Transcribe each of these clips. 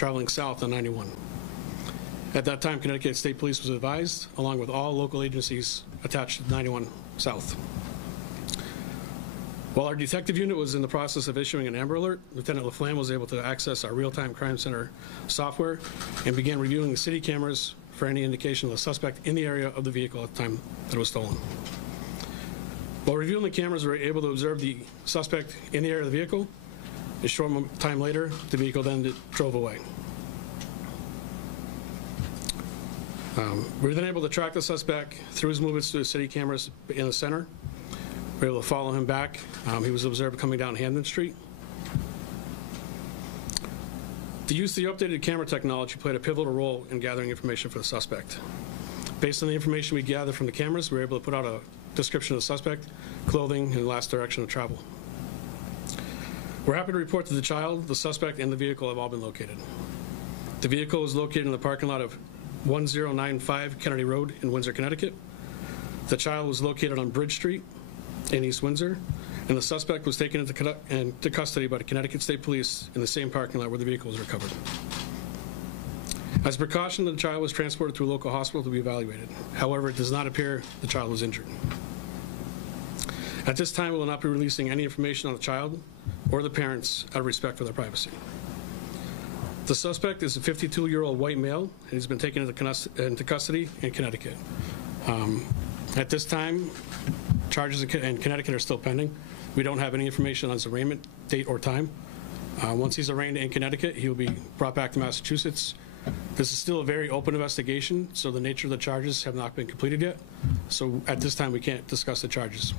traveling south on 91. At that time, Connecticut State Police was advised, along with all local agencies attached to 91 South. While our detective unit was in the process of issuing an Amber Alert, Lieutenant LaFlamme was able to access our real-time crime center software and began reviewing the city cameras for any indication of the suspect in the area of the vehicle at the time that it was stolen. While reviewing the cameras, we were able to observe the suspect in the area of the vehicle. A short time later, the vehicle then drove away. We were then able to track the suspect through his movements through the city cameras in the center. We were able to follow him back. He was observed coming down Hamden Street. The use of the updated camera technology played a pivotal role in gathering information for the suspect. Based on the information we gathered from the cameras, we were able to put out a description of the suspect, clothing, and last direction of travel. We're happy to report that the child, the suspect, and the vehicle have all been located. The vehicle is located in the parking lot of 1095 Kennedy Road in Windsor, Connecticut. The child was located on Bridge Street in East Windsor, and the suspect was taken into custody by the Connecticut State Police in the same parking lot where the vehicle was recovered. As a precaution, the child was transported to a local hospital to be evaluated. However, it does not appear the child was injured. At this time, we will not be releasing any information on the child or the parents out of respect for their privacy. The suspect is a 52-year-old white male, and he's been taken into custody in Connecticut. At this time, charges in Connecticut are still pending. We don't have any information on his arraignment date or time. Once he's arraigned in Connecticut, he will be brought back to Massachusetts. This is still a very open investigation, so the nature of the charges have not been completed yet. So at this time, we can't discuss the charges.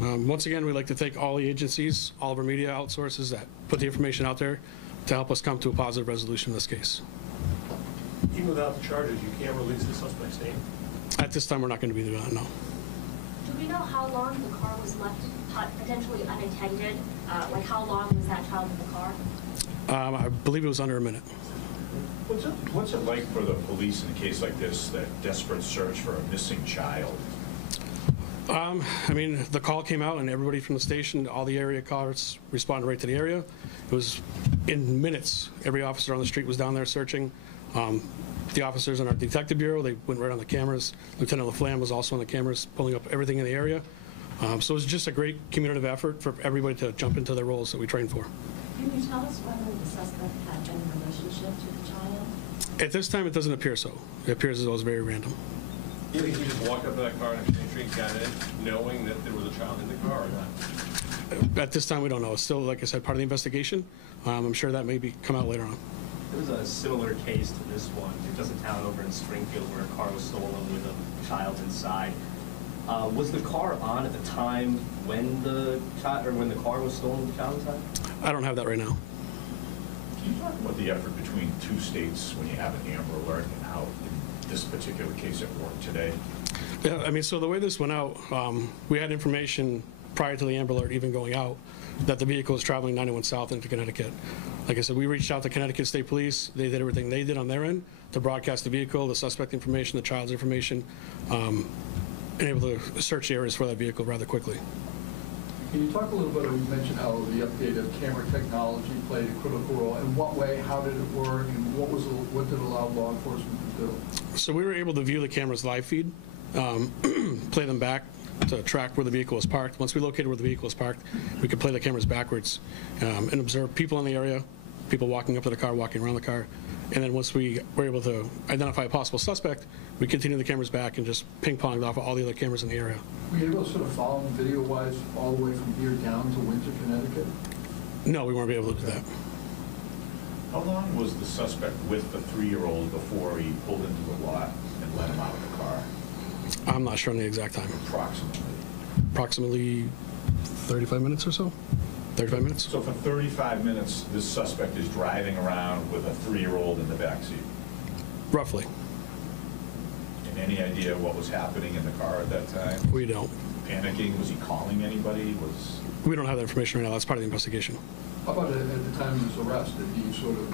Once again, we'd like to thank all the agencies, all of our media outsources that put the information out there to help us come to a positive resolution in this case. Even without the charges, you can't release the suspect's name? At this time, we're not going to be doing that, no. Do we know how long the car was left potentially unattended? Like how long was that child in the car? I believe it was under a minute. What's it like for the police in a case like this, that desperate search for a missing child? I mean, the call came out and everybody from the station, all the area cars responded right to the area. It was in minutes. Every officer on the street was down there searching. The officers in our detective bureau, they went right on the cameras. Lieutenant LaFlamme was also on the cameras, pulling up everything in the area. So it was just a great community effort for everybody to jump into their roles that we trained for. Can you tell us whether the suspect had any relationship to the child? At this time, it doesn't appear so. It appears as though it was very random. You think he just walked up to that car and Exchange Street, got in, knowing that there was a child in the car or not? At this time, we don't know. It's still, like I said, part of the investigation. I'm sure that may come out later on. There was a similar case to this one. Just a town over in Springfield where a car was stolen with a child inside. Was the car on at the time when the car was stolen with the child inside? I don't have that right now. Can you talk about the effort between two states when you have an Amber Alert and how in this particular case it worked today? Yeah, I mean, so the way this went out, we had information prior to the Amber Alert even going out that the vehicle was traveling 91 South into Connecticut. Like I said, we reached out to Connecticut State Police. They did everything they did on their end to broadcast the vehicle, the suspect information, the child's information, and able to search the areas for that vehicle rather quickly. Can you talk a little bit, you mentioned how the updated camera technology played a critical role. In what way, how did it work, and what did it allow law enforcement to do? So we were able to view the camera's live feed, play them back to track where the vehicle was parked. Once we located where the vehicle was parked, we could play the cameras backwards and observe people in the area, people walking up to the car, walking around the car. And then once we were able to identify a possible suspect, we continued the cameras back and just ping-ponged off all the other cameras in the area. Were you able to sort of follow them video-wise all the way from here down to Windsor, Connecticut? No, we weren't able to do that. How long was the suspect with the 3-year-old before he pulled into the lot and let him out of the car? I'm not sure on the exact time. Approximately? Approximately 35 minutes or so. 35 minutes. So for 35 minutes, this suspect is driving around with a 3-year-old in the backseat? Roughly. And any idea what was happening in the car at that time? We don't. Panicking? Was he calling anybody? We don't have that information right now. That's part of the investigation. How about at the time of his arrest? Did he sort of,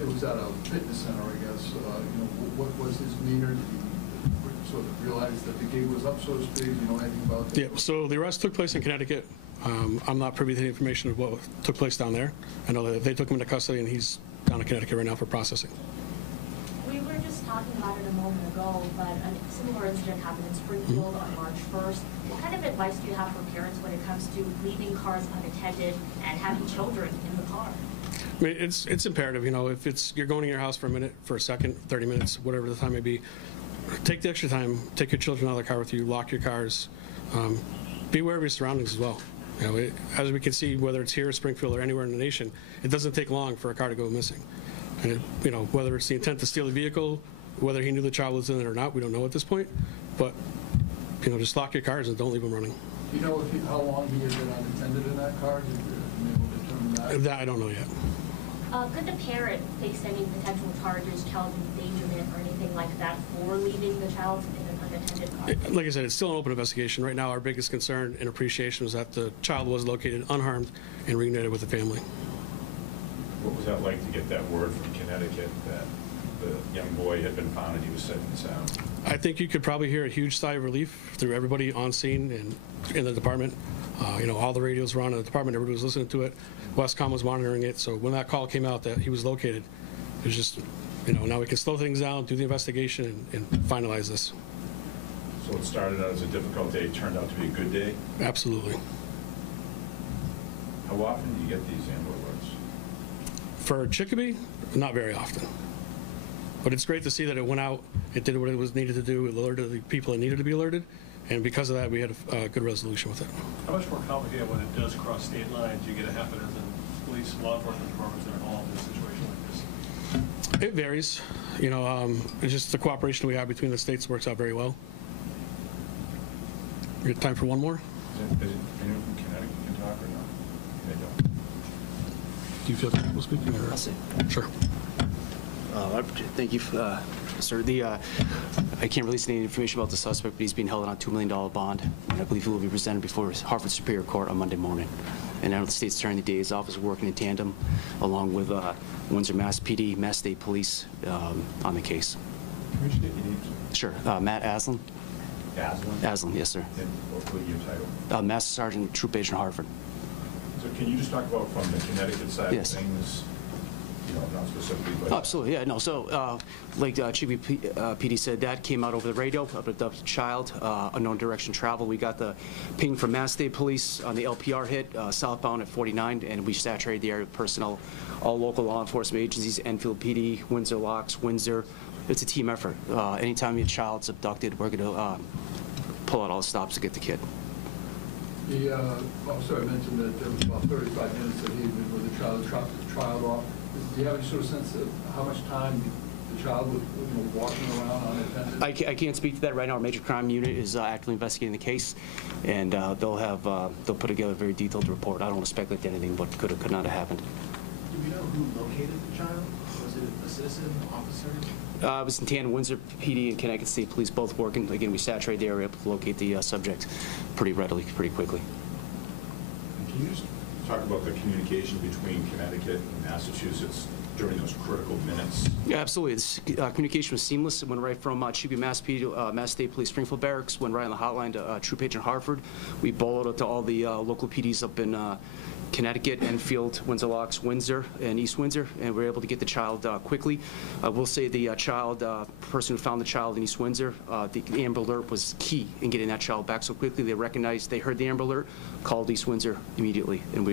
it was at a fitness center, I guess. What was his demeanor? Did he sort of realize that the gig was up, so to speak? You know anything about that? Yeah, so the arrest took place in Connecticut. I'm not privy to the information of what took place down there. I know that they took him into custody, and he's down in Connecticut right now for processing. We were just talking about it a moment ago, but a similar incident happened in Springfield on March 1st. What kind of advice do you have for parents when it comes to leaving cars unattended and having children in the car? I mean, it's imperative, if you're going to your house for a minute, for a second, 30 minutes, whatever the time may be, take the extra time, take your children out of the car with you, lock your cars, be aware of your surroundings as well. As we can see, whether it's here, Springfield, or anywhere in the nation, it doesn't take long for a car to go missing. And whether it's the intent to steal the vehicle, whether he knew the child was in it or not, we don't know at this point. But just lock your cars and don't leave them running. Do you know how long he had been unattended in that car? Did you able to determine that? That I don't know yet. Could the parent face any potential charges, child endangerment, or anything like that for leaving the child in an unattended car? Like I said, it's still an open investigation. Right now, our biggest concern and appreciation was that the child was located unharmed and reunited with the family. What was that like to get that word from Connecticut that the young boy had been found and he was safe and sound? I think you could probably hear a huge sigh of relief through everybody on scene and in the department. All the radios were on in the department. Everybody was listening to it. Westcom was monitoring it. So when that call came out that he was located, it was just, now we can slow things down, do the investigation, and finalize this. So it started out as a difficult day, turned out to be a good day? Absolutely. How often do you get these Amber Alerts? For Chicopee, not very often. But it's great to see that it went out, it did what it was needed to do, it alerted the people that needed to be alerted, and because of that, we had a good resolution with it. How much more complicated when it does cross state lines? You get a half a dozen police, law enforcement departments that are involved in a situation like this. It varies. It's just the cooperation we have between the states works out very well. We have time for one more? Is it anyone from Connecticut can talk or not? They don't. Do you feel comfortable speaking? Or? I'll say. Sure. Thank you, sir. I can't release any information about the suspect, but he's being held on a $2 million bond, and I believe he will be presented before Hartford Superior Court on Monday morning. And I know the state's attorney DA's office is working in tandem, along with Windsor Mass PD, Mass State Police, on the case. Can we just get your names? Sure. Matt Aslan. Aslan? Aslan, yes, sir. And what will your title? Master Sergeant, Troop Agent Hartford. So can you just talk about from the Connecticut side Yes. of things? Not specifically, but... Oh, absolutely, yeah, no, so, like Chicopee PD said, that came out over the radio, of an adopted child, unknown direction travel. We got the ping from Mass State Police on the LPR hit, southbound at 49, and we saturated the area with personnel, all local law enforcement agencies, Enfield PD, Windsor Locks, Windsor. It's a team effort. Anytime your child's abducted, we're going to pull out all the stops to get the kid. The officer mentioned that there was about 35 minutes that he had been with the child, dropped the child off. Do you have any sort of sense of how much time the child was walking around unattended? I can't speak to that right now. Our major crime unit is actively investigating the case, and they'll put together a very detailed report. I don't want to speculate anything, but could not have happened. Do we know who located the child? Was it a citizen, officer? It was in tandem. Windsor PD and Connecticut State Police both working. Again, we saturated the area to locate the subject pretty readily, pretty quickly. Can you just talk about the communication between Connecticut and Massachusetts during those critical minutes? Yeah, absolutely. This, communication was seamless. It went right from Chicopee Mass PD, Mass State Police Springfield Barracks, went right on the hotline to Troop Agent Hartford. We bowled it to all the local PDs up in Connecticut, Enfield, Windsor Locks, Windsor, and East Windsor, and we were able to get the child quickly. I will say the person who found the child in East Windsor, the Amber Alert was key in getting that child back so quickly. They heard the Amber Alert, called East Windsor immediately, and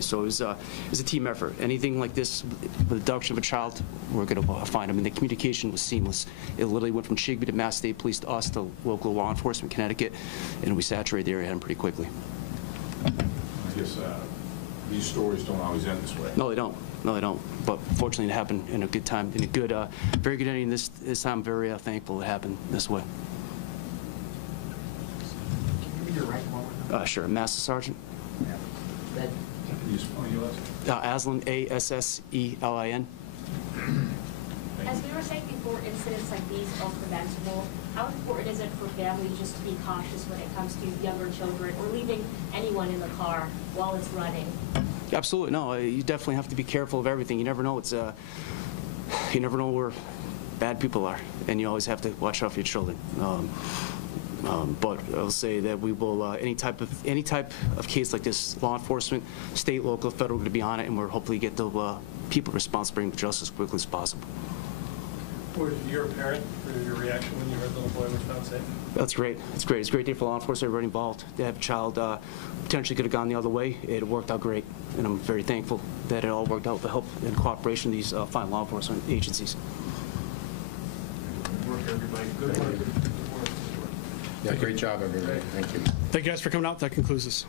so it was a team effort. Anything like this, with abduction of a child, we're going to find them, and the communication was seamless. It literally went from Chicopee to Mass State Police to us to local law enforcement, Connecticut, and we saturated the area and pretty quickly. I guess these stories don't always end this way. No, they don't. No, they don't. But fortunately, it happened in a good time, in a good, very good ending. This time, I'm very thankful it happened this way. Can you give me your rank one more time? Sure. Master Sergeant. That- Can you spell your last? Aslan, A-S-S-E-L-I-N. As we were saying before, incidents like these are preventable. How important is it for families just to be cautious when it comes to younger children or leaving anyone in the car while it's running? Absolutely. No, you definitely have to be careful of everything. You never know. You never know where bad people are, and you always have to watch out for your children. But I'll say that we will, any type of case like this, law enforcement, state, local, federal, going to be on it, and we're hopefully get the people responsible bring to justice as quickly as possible. Was your parent, your reaction when you heard the little boy was found safe? That's great. It's great. It's a great day for law enforcement, everybody involved. To have a child potentially could have gone the other way. It worked out great, and I'm very thankful that it all worked out with the help and cooperation of these fine law enforcement agencies. Good work, everybody. Good work. Good work. Yeah, great job, everybody. Thank you. Thank you guys for coming out. That concludes this.